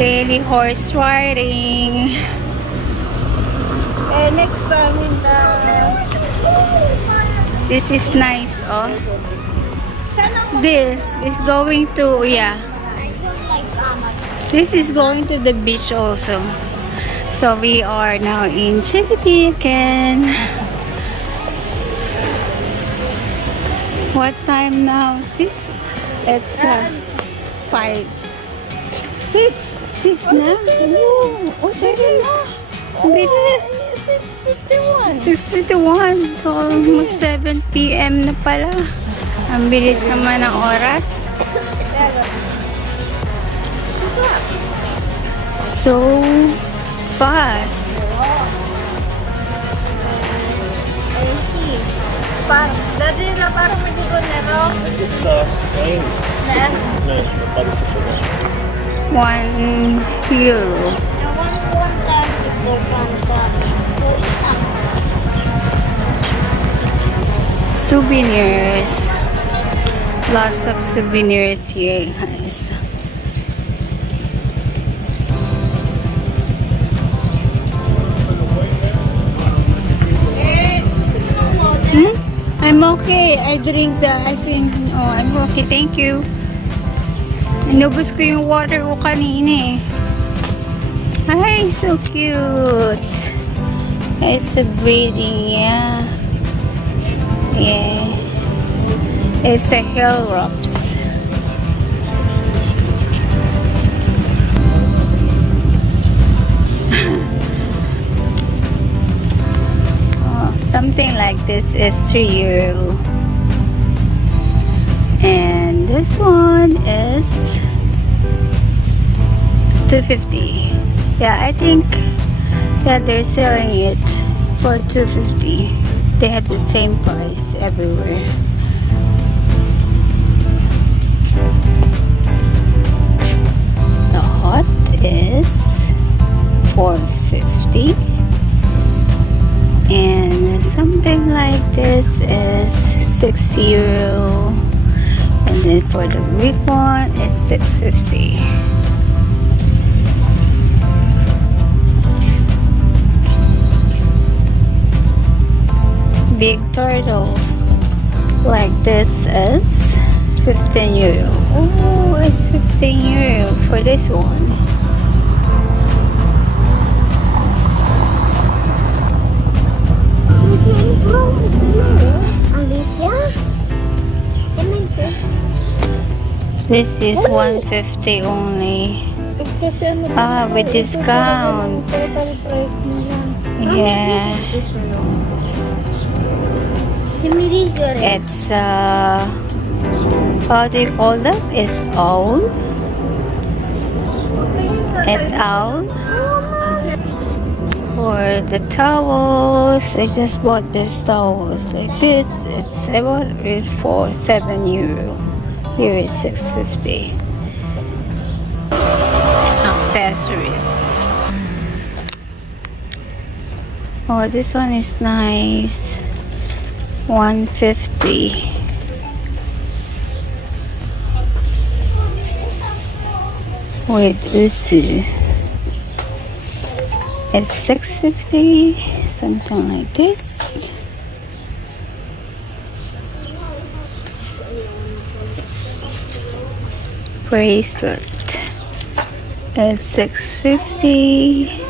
Daily horse riding. And next time in the... This is nice, oh. This is going to, yeah. This is going to the beach also. So we are now in Tsilivi again. What time now? 6? It's 5. 6 na? Oh, 7 na. Bilis. 6:51. So, almost 7 p.m. na pala. Ang bilis naman ng oras. So fast. Dati na parang may dito nero. It's Ames. No, €1. Souvenirs. Lots of souvenirs here, guys. I'm okay. I think, oh, I'm okay. Thank you. Inubos ko yung water ko kanina eh. Ay, so cute. It's so pretty, yeah. Yeah. It's a hill ropes. Something like this is €3. And this one is $2.50. Yeah, I think that they're selling it for $2.50. They have the same price everywhere. this is 6 euro. And then for the Greek one, it's 6.50. Big turtles like this is 15 euro. Oh, it's 15 euro for this one. This is 150 only. Ah, with discount. Yeah. It's how do you call that? It's owl. It's owl. For the towels, I just bought this towels like this. I bought it for 7 euro. Here is 6.50. Accessories. Oh, this one is nice. 150. With usu. It's 6.50. Something like this. Bracelet is 6.50.